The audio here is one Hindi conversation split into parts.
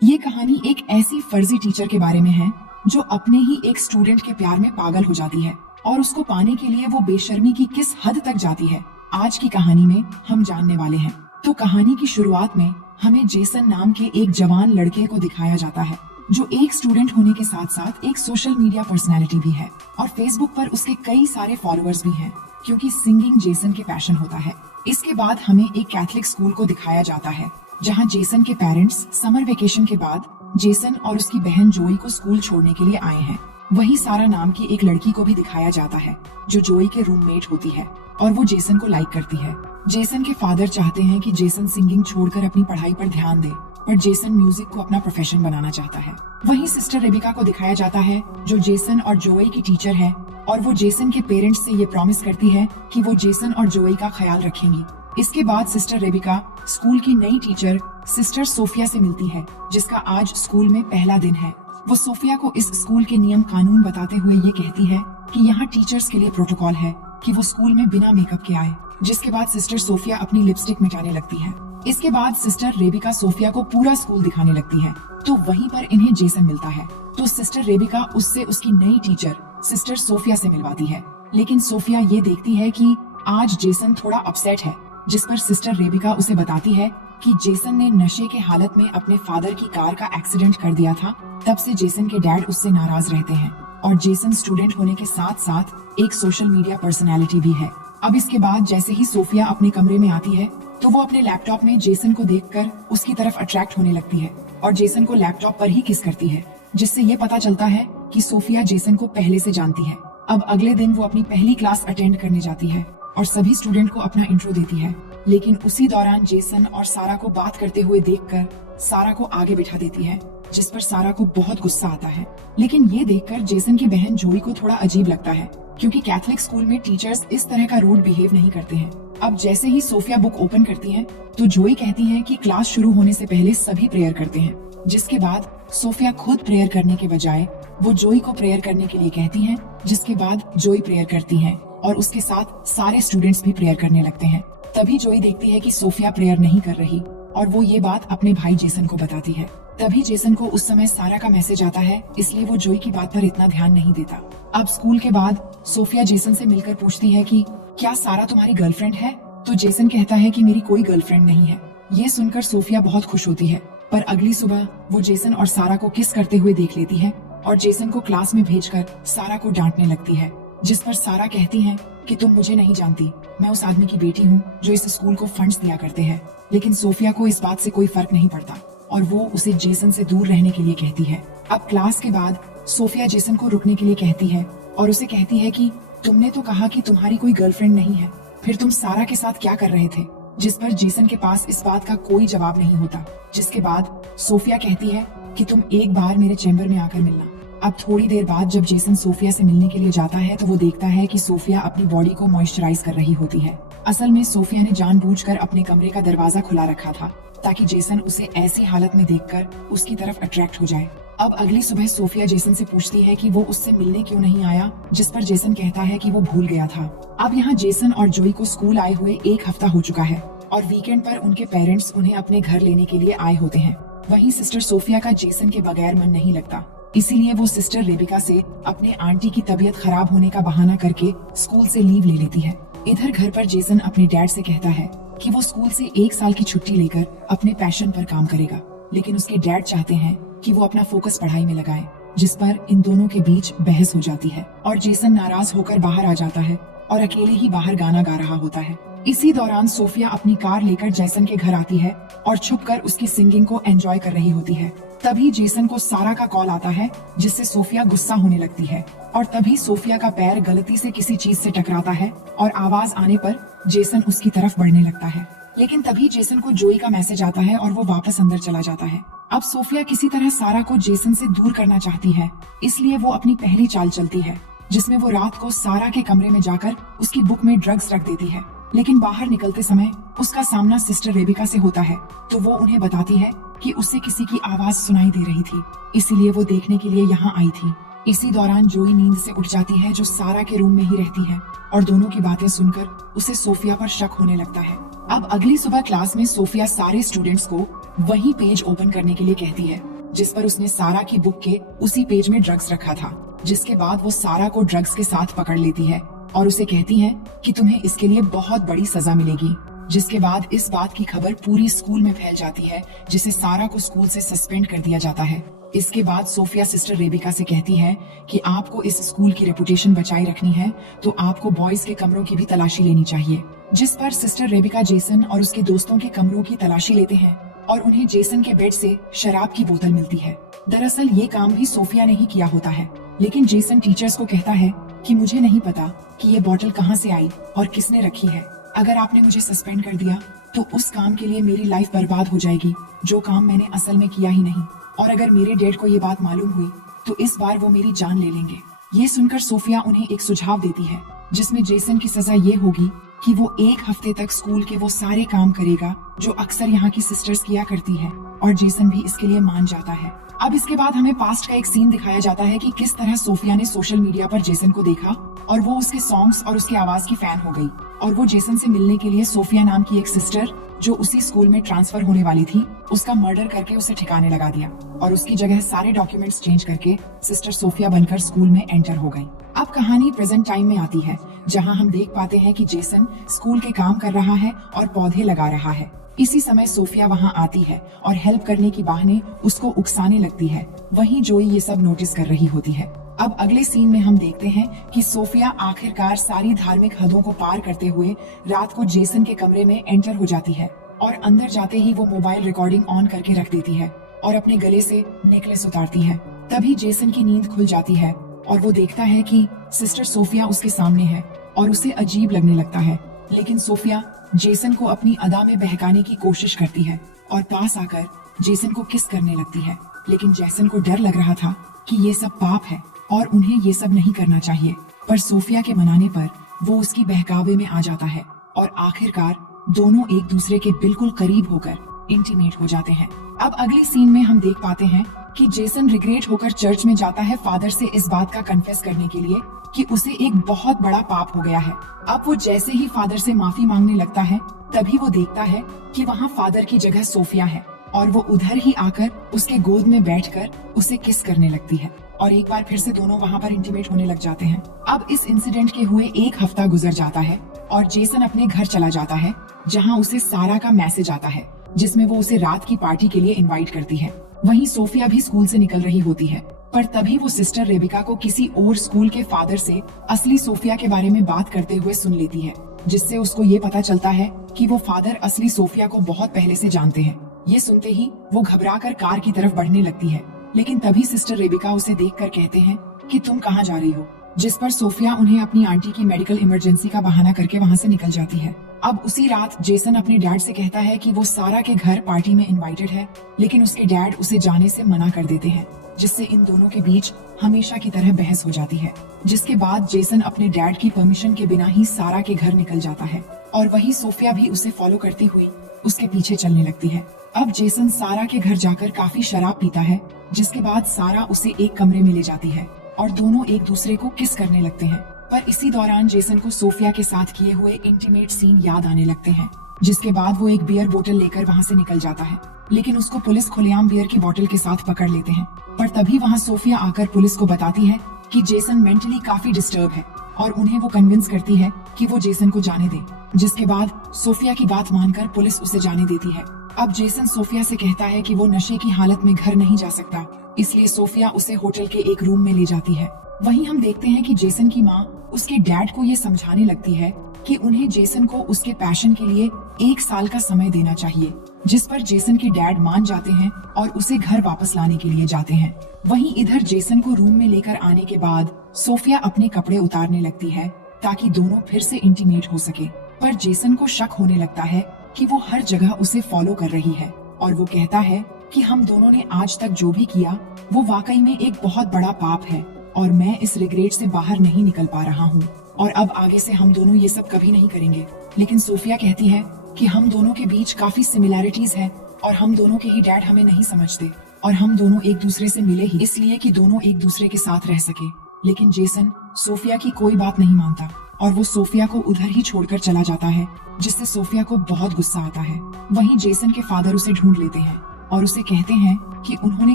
ये कहानी एक ऐसी फर्जी टीचर के बारे में है जो अपने ही एक स्टूडेंट के प्यार में पागल हो जाती है और उसको पाने के लिए वो बेशर्मी की किस हद तक जाती है, आज की कहानी में हम जानने वाले हैं। तो कहानी की शुरुआत में हमें जेसन नाम के एक जवान लड़के को दिखाया जाता है जो एक स्टूडेंट होने के साथ साथ एक सोशल मीडिया पर्सनैलिटी भी है और फेसबुक पर उसके कई सारे फॉलोअर्स भी हैं क्योंकि सिंगिंग जेसन के पैशन होता है। इसके बाद हमें एक कैथलिक स्कूल को दिखाया जाता है जहां जेसन के पेरेंट्स समर वेकेशन के बाद जेसन और उसकी बहन जोई को स्कूल छोड़ने के लिए आए हैं। वही सारा नाम की एक लड़की को भी दिखाया जाता है जो जोई के रूममेट होती है और वो जेसन को लाइक करती है। जेसन के फादर चाहते हैं कि जेसन सिंगिंग छोड़कर अपनी पढ़ाई पर ध्यान दे, पर जेसन म्यूजिक को अपना प्रोफेशन बनाना चाहता है। वहीं सिस्टर रेबिका को दिखाया जाता है जो जेसन और जोई की टीचर है और वो जेसन के पेरेंट्स से ये प्रॉमिस करती है कि वो जेसन और जोई का ख्याल रखेंगी। इसके बाद सिस्टर रेबिका स्कूल की नई टीचर सिस्टर सोफिया से मिलती है जिसका आज स्कूल में पहला दिन है। वो सोफिया को इस स्कूल के नियम कानून बताते हुए ये कहती है कि यहाँ टीचर्स के लिए प्रोटोकॉल है कि वो स्कूल में बिना मेकअप के आए। जिसके बाद सिस्टर सोफिया अपनी लिपस्टिक मिटाने लगती है। इसके बाद सिस्टर रेबिका सोफिया को पूरा स्कूल दिखाने लगती है तो वहीं पर इन्हें जेसन मिलता है। तो सिस्टर रेबिका उससे उसकी नई टीचर सिस्टर सोफिया से मिलवाती है, लेकिन सोफिया ये देखती है कि आज जेसन थोड़ा अपसेट है, जिस पर सिस्टर रेबिका उसे बताती है कि जेसन ने नशे के हालत में अपने फादर की कार का एक्सीडेंट कर दिया था। तब से जेसन के डैड उससे नाराज रहते हैं और जेसन स्टूडेंट होने के साथ साथ एक सोशल मीडिया पर्सनैलिटी भी है। अब इसके बाद जैसे ही सोफिया अपने कमरे में आती है तो वो अपने लैपटॉप में जेसन को देखकर उसकी तरफ अट्रैक्ट होने लगती है और जेसन को लैपटॉप पर ही किस करती है, जिससे ये पता चलता है कि सोफिया जेसन को पहले से जानती है। अब अगले दिन वो अपनी पहली क्लास अटेंड करने जाती है और सभी स्टूडेंट को अपना इंट्रो देती है, लेकिन उसी दौरान जेसन और सारा को बात करते हुए देखकर सारा को आगे बिठा देती है, जिस पर सारा को बहुत गुस्सा आता है। लेकिन ये देखकर जेसन की बहन जोई को थोड़ा अजीब लगता है क्योंकि कैथलिक स्कूल में टीचर्स इस तरह का रूड बिहेव नहीं करते हैं। अब जैसे ही सोफिया बुक ओपन करती है तो जोई कहती है कि क्लास शुरू होने से पहले सभी प्रेयर करते हैं, जिसके बाद सोफिया खुद प्रेयर करने के बजाय वो जोई को प्रेयर करने के लिए कहती है, जिसके बाद जोई प्रेयर करती है और उसके साथ सारे स्टूडेंट्स भी प्रेयर करने लगते हैं। तभी जोई देखती है कि सोफिया प्रेयर नहीं कर रही और वो ये बात अपने भाई जेसन को बताती है। तभी जेसन को उस समय सारा का मैसेज आता है, इसलिए वो जोई की बात पर इतना ध्यान नहीं देता। अब स्कूल के बाद सोफिया जेसन से मिलकर पूछती है कि क्या सारा तुम्हारी गर्लफ्रेंड है? तो जेसन कहता है कि मेरी कोई गर्लफ्रेंड नहीं है। ये सुनकर सोफिया बहुत खुश होती है, पर अगली सुबह वो जेसन और सारा को किस करते हुए देख लेती है और जेसन को क्लास में भेजकर सारा को डांटने लगती है, जिस पर सारा कहती है कि तुम मुझे नहीं जानती, मैं उस आदमी की बेटी हूँ जो इस स्कूल को फंड्स दिया करते हैं। लेकिन सोफिया को इस बात से कोई फर्क नहीं पड़ता और वो उसे जेसन से दूर रहने के लिए कहती है। अब क्लास के बाद सोफिया जेसन को रुकने के लिए कहती है और उसे कहती है कि तुमने तो कहा कि तुम्हारी कोई गर्लफ्रेंड नहीं है, फिर तुम सारा के साथ क्या कर रहे थे? जिस पर जेसन के पास इस बात का कोई जवाब नहीं होता। जिसके बाद सोफिया कहती है कि तुम एक बार मेरे चैम्बर में आकर मिलना। अब थोड़ी देर बाद जब जेसन सोफिया से मिलने के लिए जाता है तो वो देखता है कि सोफिया अपनी बॉडी को मॉइस्चराइज कर रही होती है। असल में सोफिया ने जानबूझकर अपने कमरे का दरवाजा खुला रखा था ताकि जेसन उसे ऐसी हालत में देखकर उसकी तरफ अट्रैक्ट हो जाए। अब अगली सुबह सोफिया जेसन से पूछती है कि वो उससे मिलने क्यों नहीं आया, जिस पर जेसन कहता है कि वो भूल गया था। अब यहाँ जेसन और जोई को स्कूल आए हुए एक हफ्ता हो चुका है और वीकेंड पर उनके पेरेंट्स उन्हें अपने घर लेने के लिए आए होते हैं। वहीं सिस्टर सोफिया का जेसन के बगैर मन नहीं लगता, इसीलिए वो सिस्टर रेबिका से अपने आंटी की तबीयत खराब होने का बहाना करके स्कूल से लीव ले लेती है। इधर घर पर जेसन अपने डैड से कहता है कि वो स्कूल से 1 साल की छुट्टी लेकर अपने पैशन पर काम करेगा, लेकिन उसके डैड चाहते हैं कि वो अपना फोकस पढ़ाई में लगाए, जिस पर इन दोनों के बीच बहस हो जाती है और जेसन नाराज होकर बाहर आ जाता है और अकेले ही बाहर गाना गा रहा होता है। इसी दौरान सोफिया अपनी कार लेकर जेसन के घर आती है और छुपकर उसकी सिंगिंग को एंजॉय कर रही होती है। तभी जेसन को सारा का कॉल आता है, जिससे सोफिया गुस्सा होने लगती है और तभी सोफिया का पैर गलती से किसी चीज से टकराता है और आवाज आने पर जेसन उसकी तरफ बढ़ने लगता है। लेकिन तभी जेसन को जोई का मैसेज आता है और वो वापस अंदर चला जाता है। अब सोफिया किसी तरह सारा को जेसन से दूर करना चाहती है, इसलिए वो अपनी पहली चाल चलती है, जिसमें वो रात को सारा के कमरे में जाकर उसकी बुक में ड्रग्स रख देती है। लेकिन बाहर निकलते समय उसका सामना सिस्टर रेबिका से होता है तो वो उन्हें बताती है कि उसे किसी की आवाज सुनाई दे रही थी, इसीलिए वो देखने के लिए यहाँ आई थी। इसी दौरान जोई नींद से उठ जाती है जो सारा के रूम में ही रहती है और दोनों की बातें सुनकर उसे सोफिया पर शक होने लगता है। अब अगली सुबह क्लास में सोफिया सारे स्टूडेंट्स को वही पेज ओपन करने के लिए कहती है जिस पर उसने सारा की बुक के उसी पेज में ड्रग्स रखा था। जिसके बाद वो सारा को ड्रग्स के साथ पकड़ लेती है और उसे कहती है कि तुम्हें इसके लिए बहुत बड़ी सजा मिलेगी। जिसके बाद इस बात की खबर पूरी स्कूल में फैल जाती है, जिसे सारा को स्कूल से सस्पेंड कर दिया जाता है। इसके बाद सोफिया सिस्टर रेबिका से कहती है कि आपको इस स्कूल की रेपुटेशन बचाए रखनी है तो आपको बॉयज के कमरों की भी तलाशी लेनी चाहिए। जिस पर सिस्टर रेबिका जेसन और उसके दोस्तों के कमरों की तलाशी लेते हैं और उन्हें जेसन के बेड से शराब की बोतल मिलती है। दरअसल ये काम भी सोफिया ने ही किया होता है, लेकिन जेसन टीचर्स को कहता है कि मुझे नहीं पता कि ये बोतल कहाँ से आई और किसने रखी है। अगर आपने मुझे सस्पेंड कर दिया तो उस काम के लिए मेरी लाइफ बर्बाद हो जाएगी, जो काम मैंने असल में किया ही नहीं। और अगर मेरे डैड को ये बात मालूम हुई तो इस बार वो मेरी जान ले लेंगे। ये सुनकर सोफिया उन्हें एक सुझाव देती है जिसमें जेसन की सजा ये होगी कि वो 1 हफ्ते तक स्कूल के वो सारे काम करेगा जो अक्सर यहाँ की सिस्टर्स किया करती है, और जेसन भी इसके लिए मान जाता है। अब इसके बाद हमें पास्ट का एक सीन दिखाया जाता है कि किस तरह सोफिया ने सोशल मीडिया पर जेसन को देखा और वो उसके सॉन्ग्स और उसकी आवाज की फैन हो गई, और वो जेसन से मिलने के लिए सोफिया नाम की एक सिस्टर जो उसी स्कूल में ट्रांसफर होने वाली थी उसका मर्डर करके उसे ठिकाने लगा दिया और उसकी जगह सारे डॉक्यूमेंट्स चेंज करके सिस्टर सोफिया बनकर स्कूल में एंटर हो गई। अब कहानी प्रेजेंट टाइम में आती है जहां हम देख पाते हैं कि जेसन स्कूल के काम कर रहा है और पौधे लगा रहा है। इसी समय सोफिया वहां आती है और हेल्प करने की बहाने उसको उकसाने लगती है। वहीं जोई ये सब नोटिस कर रही होती है। अब अगले सीन में हम देखते हैं कि सोफिया आखिरकार सारी धार्मिक हदों को पार करते हुए रात को जेसन के कमरे में एंटर हो जाती है और अंदर जाते ही वो मोबाइल रिकॉर्डिंग ऑन करके रख देती है और अपने गले से नेकलेस उतारती है। तभी जेसन की नींद खुल जाती है और वो देखता है कि सिस्टर सोफिया उसके सामने है और उसे अजीब लगने लगता है, लेकिन सोफिया जेसन को अपनी अदा में बहकाने की कोशिश करती है और पास आकर जेसन को किस करने लगती है। लेकिन जेसन को डर लग रहा था कि ये सब पाप है और उन्हें ये सब नहीं करना चाहिए, पर सोफिया के मनाने पर वो उसकी बहकावे में आ जाता है और आखिरकार दोनों एक दूसरे के बिल्कुल करीब होकर इंटीमेट हो जाते हैं। अब अगले सीन में हम देख पाते हैं कि जेसन रिग्रेट होकर चर्च में जाता है फादर से इस बात का कन्फेस करने के लिए कि उसे एक बहुत बड़ा पाप हो गया है। अब वो जैसे ही फादर से माफी मांगने लगता है तभी वो देखता है कि वहाँ फादर की जगह सोफिया है और वो उधर ही आकर उसके गोद में बैठकर उसे किस करने लगती है और एक बार फिर से दोनों वहाँ पर इंटीमेट होने लग जाते हैं। अब इस इंसिडेंट के हुए 1 हफ्ता गुजर जाता है और जेसन अपने घर चला जाता है जहाँ उसे सारा का मैसेज आता है जिसमें वो उसे रात की पार्टी के लिए इनवाइट करती है। वहीं सोफिया भी स्कूल से निकल रही होती है, पर तभी वो सिस्टर रेबिका को किसी और स्कूल के फादर से असली सोफिया के बारे में बात करते हुए सुन लेती है, जिससे उसको ये पता चलता है कि वो फादर असली सोफिया को बहुत पहले से जानते हैं। ये सुनते ही वो घबराकर कार की तरफ बढ़ने लगती है, लेकिन तभी सिस्टर रेबिका उसे देखकर कहते हैं कि तुम कहाँ जा रही हो, जिस पर सोफिया उन्हें अपनी आंटी की मेडिकल इमरजेंसी का बहाना करके वहाँ से निकल जाती है। अब उसी रात जेसन अपने डैड से कहता है कि वो सारा के घर पार्टी में इनवाइटेड है, लेकिन उसके डैड उसे जाने से मना कर देते हैं, जिससे इन दोनों के बीच हमेशा की तरह बहस हो जाती है। जिसके बाद जेसन अपने डैड की परमिशन के बिना ही सारा के घर निकल जाता है और वही सोफिया भी उसे फॉलो करती हुई उसके पीछे चलने लगती है। अब जेसन सारा के घर जाकर काफी शराब पीता है, जिसके बाद सारा उसे एक कमरे में ले जाती है और दोनों एक दूसरे को किस करने लगते हैं। पर इसी दौरान जेसन को सोफिया के साथ किए हुए इंटीमेट सीन याद आने लगते हैं, जिसके बाद वो एक बियर बोतल लेकर वहाँ से निकल जाता है, लेकिन उसको पुलिस खुलेआम बियर की बोतल के साथ पकड़ लेते हैं। पर तभी वहाँ सोफिया आकर पुलिस को बताती है कि जेसन मेंटली काफी डिस्टर्ब है और उन्हें वो कन्विंस करती है कि वो जेसन को जाने दे, जिसके बाद सोफिया की बात मानकर पुलिस उसे जाने देती है। अब जेसन सोफिया से कहता है कि वो नशे की हालत में घर नहीं जा सकता, इसलिए सोफिया उसे होटल के एक रूम में ले जाती है। वहीं हम देखते हैं कि जेसन की माँ उसके डैड को ये समझाने लगती है कि उन्हें जेसन को उसके पैशन के लिए 1 साल का समय देना चाहिए, जिस पर जेसन के डैड मान जाते हैं और उसे घर वापस लाने के लिए जाते हैं। वहीं इधर जेसन को रूम में लेकर आने के बाद सोफिया अपने कपड़े उतारने लगती है ताकि दोनों फिर से इंटीमेट हो सके, पर जेसन को शक होने लगता है कि वो हर जगह उसे फॉलो कर रही है और वो कहता है कि हम दोनों ने आज तक जो भी किया वो वाकई में एक बहुत बड़ा पाप है और मैं इस रिग्रेट से बाहर नहीं निकल पा रहा हूँ और अब आगे से हम दोनों ये सब कभी नहीं करेंगे। लेकिन सोफिया कहती है कि हम दोनों के बीच काफी सिमिलैरिटीज है और हम दोनों के ही डैड हमें नहीं समझते और हम दोनों एक दूसरे से मिले ही इसलिए कि दोनों एक दूसरे के साथ रह सके। लेकिन जेसन सोफिया की कोई बात नहीं मानता और वो सोफिया को उधर ही छोड़कर चला जाता है, जिससे सोफिया को बहुत गुस्सा आता है। वहीं जेसन के फादर उसे ढूंढ लेते हैं और उसे कहते हैं कि उन्होंने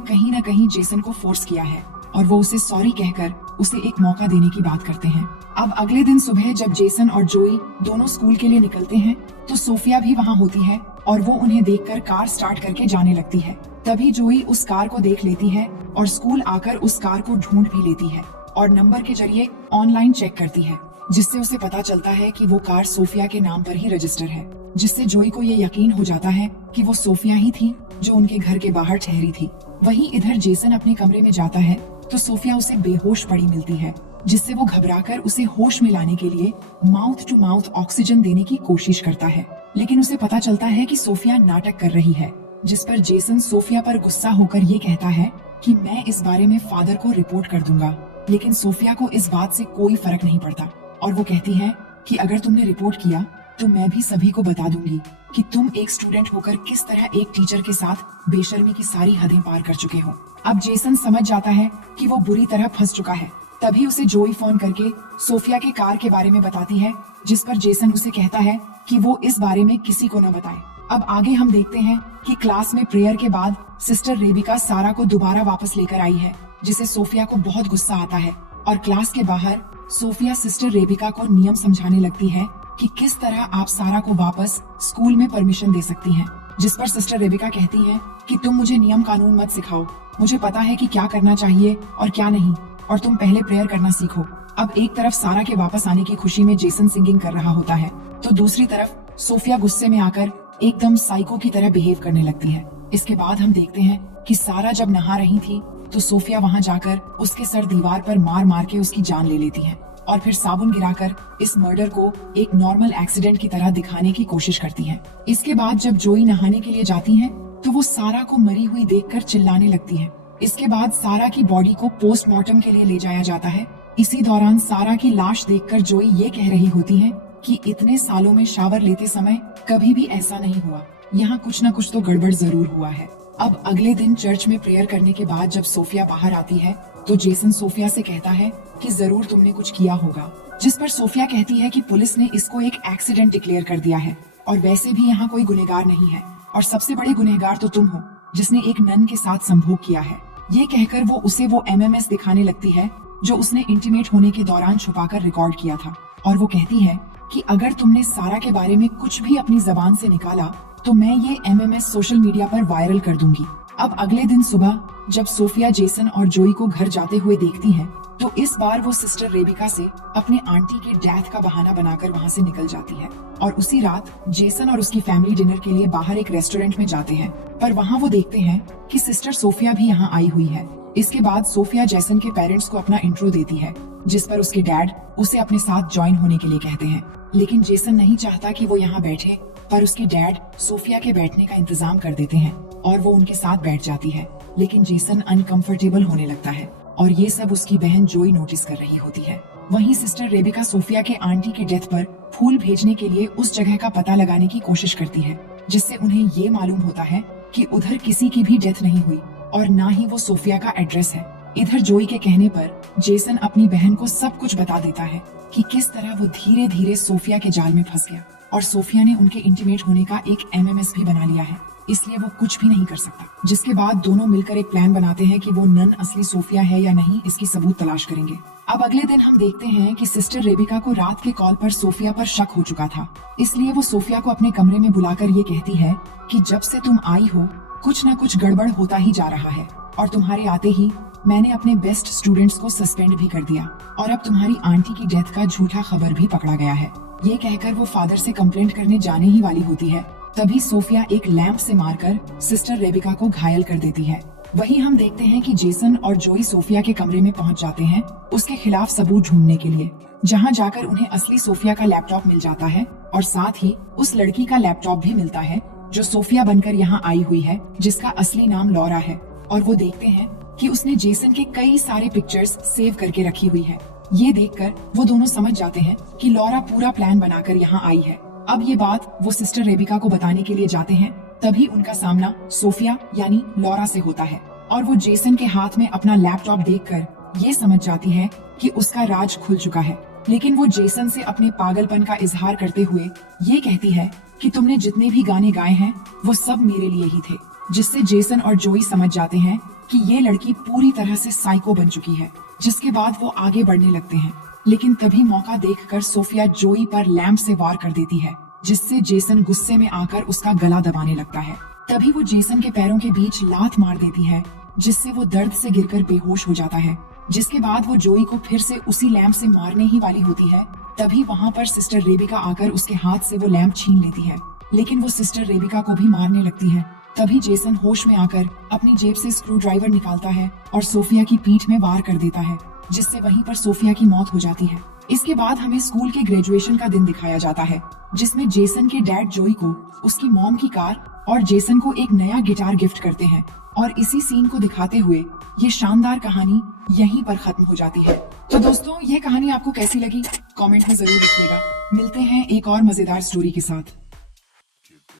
कहीं न कहीं जेसन को फोर्स किया है और वो उसे सॉरी कहकर उसे एक मौका देने की बात करते हैं। अब अगले दिन सुबह जब जेसन और जोई दोनों स्कूल के लिए निकलते हैं तो सोफिया भी वहाँ होती है और वो उन्हें देखकर कार स्टार्ट करके जाने लगती है। तभी जोई उस कार को देख लेती है और स्कूल आकर उस कार को ढूंढ भी लेती है और नंबर के जरिए ऑनलाइन चेक करती है, जिससे उसे पता चलता है कि वो कार सोफिया के नाम पर ही रजिस्टर है, जिससे जोई को ये यकीन हो जाता है कि वो सोफिया ही थी जो उनके घर के बाहर ठहरी थी। वहीं इधर जेसन अपने कमरे में जाता है तो सोफिया उसे बेहोश पड़ी मिलती है, जिससे वो घबराकर उसे होश में लाने के लिए माउथ टू माउथ ऑक्सीजन देने की कोशिश करता है, लेकिन उसे पता चलता है कि सोफिया नाटक कर रही है, जिस पर जेसन सोफिया पर गुस्सा होकर ये कहता है कि मैं इस बारे में फादर को रिपोर्ट कर दूंगा। लेकिन सोफिया को इस बात से कोई फर्क नहीं पड़ता और वो कहती है कि अगर तुमने रिपोर्ट किया तो मैं भी सभी को बता दूंगी कि तुम एक स्टूडेंट होकर किस तरह एक टीचर के साथ बेशर्मी की सारी हदें पार कर चुके हो। अब जेसन समझ जाता है कि वो बुरी तरह फंस चुका है। तभी उसे जोई फोन करके सोफिया के कार के बारे में बताती है, जिस पर जेसन उसे कहता है कि वो इस बारे में किसी को न बताए। अब आगे हम देखते हैं कि क्लास में प्रेयर के बाद सिस्टर रेबिका सारा को दोबारा वापस लेकर आई है, जिसे सोफिया को बहुत गुस्सा आता है और क्लास के बाहर सोफिया सिस्टर रेबिका को नियम समझाने लगती है कि किस तरह आप सारा को वापस स्कूल में परमिशन दे सकती हैं, जिस पर सिस्टर रेबिका कहती हैं कि तुम मुझे नियम कानून मत सिखाओ, मुझे पता है कि क्या करना चाहिए और क्या नहीं, और तुम पहले प्रेयर करना सीखो। अब एक तरफ सारा के वापस आने की खुशी में जेसन सिंगिंग कर रहा होता है, तो दूसरी तरफ सोफिया गुस्से में आकर एकदम साइको की तरह बिहेव करने लगती है। इसके बाद हम देखते हैं कि सारा जब नहा रही थी तो सोफिया वहाँ जाकर उसके सर दीवार पर मार मार के उसकी जान ले लेती है और फिर साबुन गिराकर इस मर्डर को एक नॉर्मल एक्सीडेंट की तरह दिखाने की कोशिश करती है। इसके बाद जब जोई नहाने के लिए जाती है तो वो सारा को मरी हुई देखकर चिल्लाने लगती है। इसके बाद सारा की बॉडी को पोस्टमार्टम के लिए ले जाया जाता है। इसी दौरान सारा की लाश देखकर जोई ये कह रही होती है कि इतने सालों में शावर लेते समय कभी भी ऐसा नहीं हुआ, यहाँ कुछ न कुछ तो गड़बड़ जरूर हुआ है। अब अगले दिन चर्च में प्रेयर करने के बाद जब सोफिया बाहर आती है तो जेसन सोफिया से कहता है कि जरूर तुमने कुछ किया होगा, जिस पर सोफिया कहती है कि पुलिस ने इसको एक एक्सीडेंट डिक्लेयर कर दिया है और वैसे भी यहाँ कोई गुनहगार नहीं है और सबसे बड़े गुनहगार तो तुम हो जिसने एक नन के साथ संभोग किया है। ये कहकर वो उसे वो MMS दिखाने लगती है जो उसने इंटीमेट होने के दौरान छुपाकर रिकॉर्ड किया था और वो कहती है कि अगर तुमने सारा के बारे में कुछ भी अपनी जबान से निकाला तो मैं ये MMS सोशल मीडिया पर वायरल कर दूंगी। अब अगले दिन सुबह जब सोफिया जेसन और जोई को घर जाते हुए देखती है तो इस बार वो सिस्टर रेबिका से अपने आंटी के डेथ का बहाना बनाकर वहाँ से निकल जाती है और उसी रात जेसन और उसकी फैमिली डिनर के लिए बाहर एक रेस्टोरेंट में जाते हैं, पर वहाँ वो देखते हैं कि सिस्टर सोफिया भी यहाँ आई हुई है। इसके बाद सोफिया जेसन के पेरेंट्स को अपना इंट्रो देती है, जिस पर उसके डैड उसे अपने साथ ज्वाइन होने के लिए कहते हैं, लेकिन जेसन नहीं चाहता कि वो यहाँ बैठे, पर उसके डैड सोफिया के बैठने का इंतजाम कर देते हैं और वो उनके साथ बैठ जाती है। लेकिन जेसन अनकंफर्टेबल होने लगता है और ये सब उसकी बहन जोई नोटिस कर रही होती है। वहीं सिस्टर रेबिका सोफिया के आंटी के डेथ पर फूल भेजने के लिए उस जगह का पता लगाने की कोशिश करती है, जिससे उन्हें ये मालूम होता है कि उधर किसी की भी डेथ नहीं हुई और ना ही वो सोफिया का एड्रेस है। इधर जोई के कहने पर जेसन अपनी बहन को सब कुछ बता देता है कि किस तरह वो धीरे धीरे सोफिया के जाल में फंस गया और सोफिया ने उनके इंटीमेट होने का एक MMS भी बना लिया है, इसलिए वो कुछ भी नहीं कर सकता। जिसके बाद दोनों मिलकर एक प्लान बनाते हैं कि वो नन असली सोफिया है या नहीं, इसकी सबूत तलाश करेंगे। अब अगले दिन हम देखते हैं कि सिस्टर रेबिका को रात के कॉल पर सोफिया पर शक हो चुका था, इसलिए वो सोफिया को अपने कमरे में बुलाकर ये कहती है कि जब से तुम आई हो कुछ न कुछ गड़बड़ होता ही जा रहा है और तुम्हारे आते ही मैंने अपने बेस्ट स्टूडेंट्स को सस्पेंड भी कर दिया और अब तुम्हारी आंटी की डेथ का झूठा खबर भी पकड़ा गया है। ये कहकर वो फादर से कंप्लेंट करने जाने ही वाली होती है, तभी सोफिया एक लैंप से मारकर सिस्टर रेबिका को घायल कर देती है। वहीं हम देखते हैं कि जेसन और जोई सोफिया के कमरे में पहुंच जाते हैं उसके खिलाफ सबूत ढूंढने के लिए, जहां जाकर उन्हें असली सोफिया का लैपटॉप मिल जाता है और साथ ही उस लड़की का लैपटॉप भी मिलता है जो सोफिया बनकर यहाँ आई हुई है, जिसका असली नाम लॉरा है। और वो देखते हैं कि उसने जेसन के कई सारे पिक्चर्स सेव करके रखी हुई है। ये देखकर वो दोनों समझ जाते हैं कि लॉरा पूरा प्लान बनाकर यहाँ आई है। अब ये बात वो सिस्टर रेबिका को बताने के लिए जाते हैं, तभी उनका सामना सोफिया यानी लॉरा से होता है और वो जेसन के हाथ में अपना लैपटॉप देखकर ये समझ जाती है कि उसका राज खुल चुका है। लेकिन वो जेसन से अपने पागलपन का इजहार करते हुए ये कहती है कि तुमने जितने भी गाने गाए हैं वो सब मेरे लिए ही थे, जिससे जेसन और जोई समझ जाते हैं कि ये लड़की पूरी तरह से साइको बन चुकी है। जिसके बाद वो आगे बढ़ने लगते हैं, लेकिन तभी मौका देखकर सोफिया जोई पर लैंप से वार कर देती है, जिससे जेसन गुस्से में आकर उसका गला दबाने लगता है। तभी वो जेसन के पैरों के बीच लात मार देती है, जिससे वो दर्द से गिरकर बेहोश हो जाता है। जिसके बाद वो जोई को फिर से उसी लैंप से मारने ही वाली होती है। तभी वहाँ पर सिस्टर रेबिका आकर उसके हाथ से वो लैंप छीन लेती है, लेकिन वो सिस्टर रेबिका को भी मारने लगती है। तभी जेसन होश में आकर अपनी जेब से स्क्रू ड्राइवर निकालता है और सोफिया की पीठ में वार कर देता है, जिससे वहीं पर सोफिया की मौत हो जाती है। इसके बाद हमें स्कूल के ग्रेजुएशन का दिन दिखाया जाता है, जिसमें जेसन के डैड जोई को उसकी मॉम की कार और जेसन को एक नया गिटार गिफ्ट करते हैं। और इसी सीन को दिखाते हुए ये शानदार कहानी यहीं पर खत्म हो जाती है। तो दोस्तों, ये कहानी आपको कैसी लगी कमेंट में जरूर लिखिएगा। मिलते हैं एक और मजेदार स्टोरी के साथ।